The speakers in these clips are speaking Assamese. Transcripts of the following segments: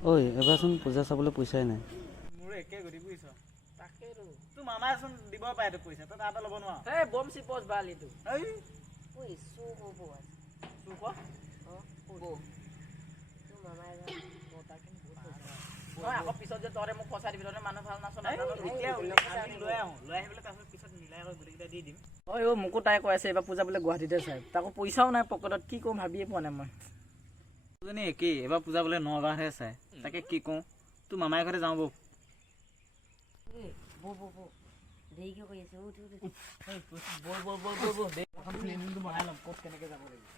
ঐ এবাৰচোন পূজা চাবলৈ পইচাই নাই। মোৰ একে গতি বুজিছ তাকেতো তোৰ মামাচোন দিব পাৰে তোক পইচা তই তাৰ পৰা ল'ব নোৱাৰ এই বম চিপচ বালিটো এই ঐ চু হ'ব তোৰ ক তোৰ মামাই নহয় আকৌ পিছত যে তহঁতে মোক ফচাই দিবি তহঁতে মানুহ ভাল নাচ এতিয়া আমি লৈ আহোঁ লৈ আহি পেলাই তাৰপিছত পিছত মিলাই কৰি গোটেইকেইটা দি দিম অ মোকো তাই কৈ আছে এইবাৰ পূজা বোলে গুৱাহাটীতে চাই তাকো পইচাও নাই পকেটত কি কৰোঁ ভাবিয়ে পোৱা নাই মই দুজনী একেই এবাৰ পূজা বোলে নগাঁৱতহে চাই তাকে কি কওঁ তোৰ মামাই ঘৰতে যাওঁ বৌ দেৰিকে কৰি আছে প্লেনিংটো বনাই ল'ম ক'ত কেনেকৈ যাব লাগিব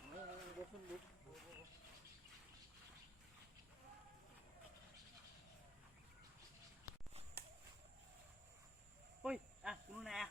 ঐ আহ কোনো নাই আহ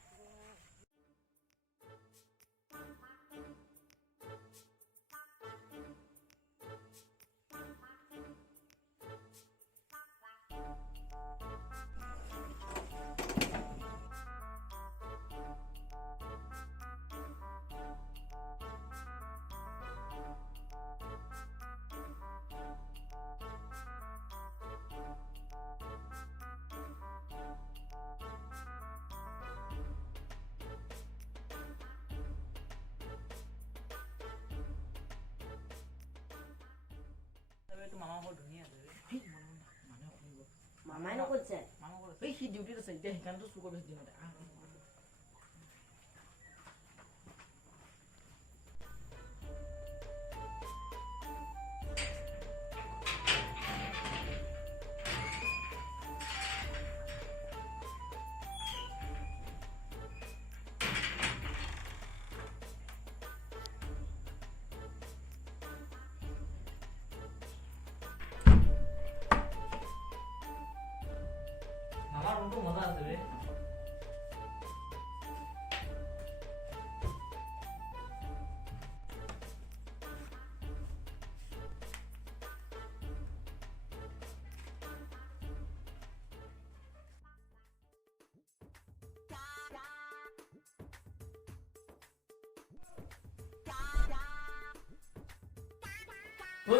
মামা বৰ ধুনীয়া আছে মামাই নক'ত যায় মামা বৰ এই সি ডিউটিত আছে এতিয়া সেইকাৰণেতো চুৰ কৰি দিনতে মামাৰ ৰুমটো মজা আছে ৰে ঐ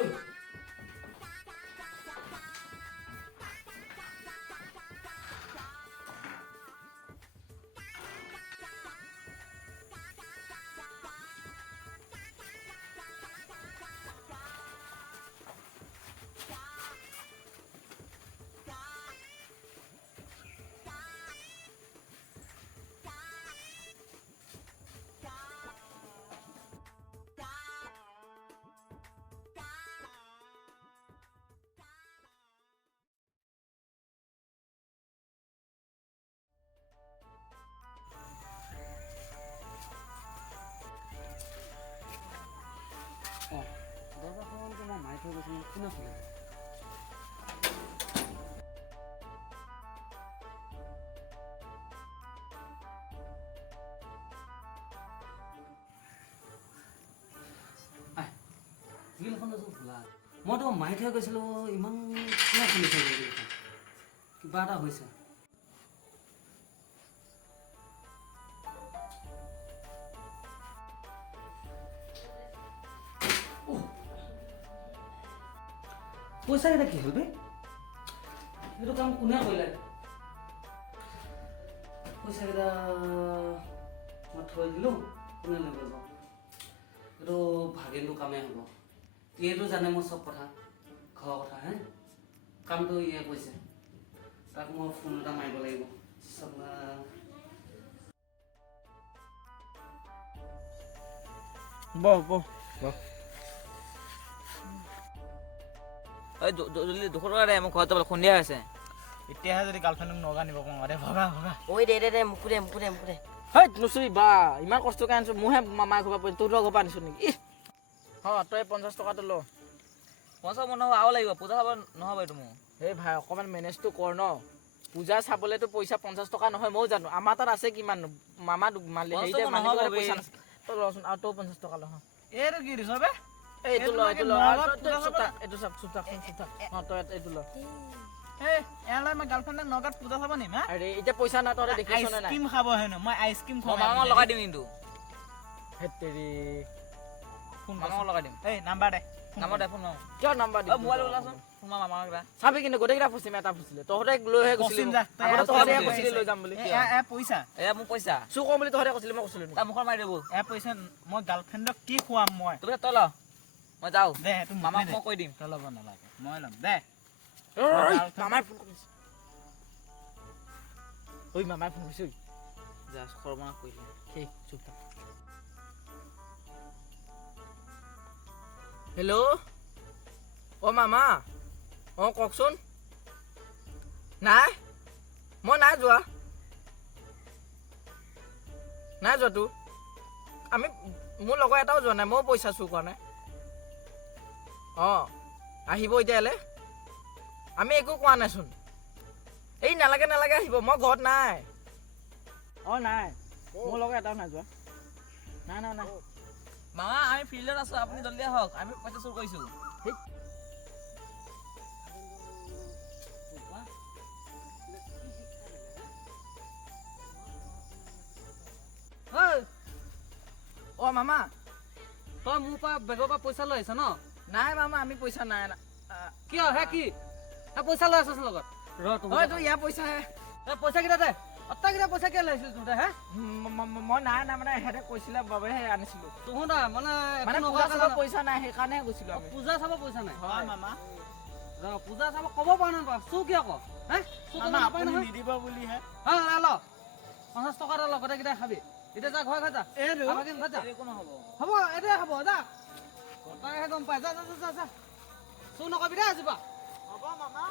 দৰ্জাখনটো মই মাৰি থৈ গৈছিলোঁ কোনে খুলিলে গ্ৰিলখনচোন খোলা মইতো মাৰি থৈ গৈছিলোঁ ইমান কিয় খুলিছে গ্ৰিলখন কিবা এটা হৈছে পইচা কেইটা কি হ'ল বে এইটো কাম কোনে কৰিলে পইচা কেইটা মই থৈ দিলোঁ কোনে লৈ গ'ল এইটো ভাগিনটো কামেই হ'ব ইয়েতো জানে মোৰ চব কথা ঘৰৰ কথা হে কামটো ইয়ে কৈছে তাক মই ফোন এটা মাৰিব লাগিব বহ বহ ঐ জলদি 200 টকা দে মোক ঘৰত যাবলৈ সন্ধিয়া হৈছে এতিয়াহে যদি গাৰ্লফ্ৰেণ্ডক নগা নিব পাৰোঁ দে ভগা ভগা ঐ দে মুকু দে হেই নুচুৰি বা ইমান কষ্টকৈ আনিছোঁ মোৰহে মামাৰ ঘৰৰ পৰা তোৰ ঘৰৰ পৰা আনিছোঁ নেকি তই 50 টকাটো ল 50 মন নহ'ব আৰু লাগিব পূজা চাব নহ'ব এইটো মোৰ এই ভাই অকণমান মেনেজটো কৰ ন পূজা চাবলৈতো পইচা 50 টকা নহয় ময়ো জানো আমাৰ তাত আছে কিমান মামা হেৰিতে মালিকৰে পইচা নাছে তই লচোন আৰু তই 50 টকা ল এইটো কি দিছ বে এইটো ল এইটো তই এইটো ল Hey, এলাই মই গাৰ্লফ্ৰেণ্ডক নগাত পূজা চাব নিম হা আৰে এতিয়া পইচা না তৰে দেখিছ না নাই আইসক্ৰিম খাব হেনো মই আইসক্ৰিম খাম মামা লগাই দিম কিন্তু হেতেৰি ফোন মামা লগাই দিম এই নাম্বাৰ দে নাম্বাৰ দে ফোন মাৰো কিয় নাম্বাৰ ঐ মোবাইল ওলাচোন ফোন মাৰ মামাক দা চাবি কিন্তু গোটেইকেইটা ফচিম এটা ফচিলে তহঁতে লৈহে গৈছিলি ফচিম যা। আগতে তহঁতে ফচিম। কৈছিলি লৈ যাম বুলি পইচা এয়া মোক পইচা চুৰ কৰিম বুলি তহঁতে কৈছিলি মই কৈছিলো তাৰ মুখৰ মাৰি দেবো পইচা মই গাৰ্লফ্ৰেণ্ডক কি খুৱাম মই তুমি তই ল মই যাওঁ দে সেইটো মামাক মই কৈ দিম তই ল'ব নালাগে মই ল'ম দে মামাই ফোন কৰিছে ঐ মামাই ফোন কৰিছে ঐ যা সৰ্বনাশ কৰিলে সেই চুপ থাক হেল্ল' অ' মামা অঁ কওকচোন নাই মই নাই যোৱা যোৱাতো আমি মোৰ লগৰ এটাও যোৱা নাই ময়ো পইচা চুৰ কৰা নাই অঁ আহিব এতিয়া ইয়ালৈ আমি একো কোৱা নাইচোন এই নালাগে আহিব মই ঘৰত নাই অঁ নাই মোৰ লগৰ এটাও নাই যোৱা নাই মামা আমি ফিল্ডত আছো আপুনি জলদি আহক আমি পইচা চুৰ কৰিছো অ' মামা তই মোৰ পৰা বেগৰ পৰা পইচা লৈ আহিছ ন নাই মামা আমি পইচা নাই কিয় হে কি পইচা লৈ আছচোন লগত হয় তো ইয়াৰ পইচা হে পইচা কেইটা দে অত্যাকেইটা পইচা কিয় লৈ আহিছিলি তহঁতে হে মই নাই মানে এহেঁতে কৈছিলে বাবেহে আনিছিলো তহঁতে মানে মানে পূজা চাব পইচা নাই সেইকাৰণেহে গৈছিলো আমি পূজা চাব পইচা নাই হয় মামা পূজা চাব ক'ব পৰা নাই তই চুৰ কিয় ক হে চুৰ কৰিব মামা নাপায় আপুনি নহয় নিদিব বুলিহে ল 50 টকা এটা লগতে কেইটা খাবি এতিয়া যা ঘৰ যা খাবাগে ঘৰ যা একো নহ'ব হ'ব এতিয়া হ'ব যা তাইহে গম পাই যা চুৰ নকৰিবি দেই আজিবা হ'ব মামা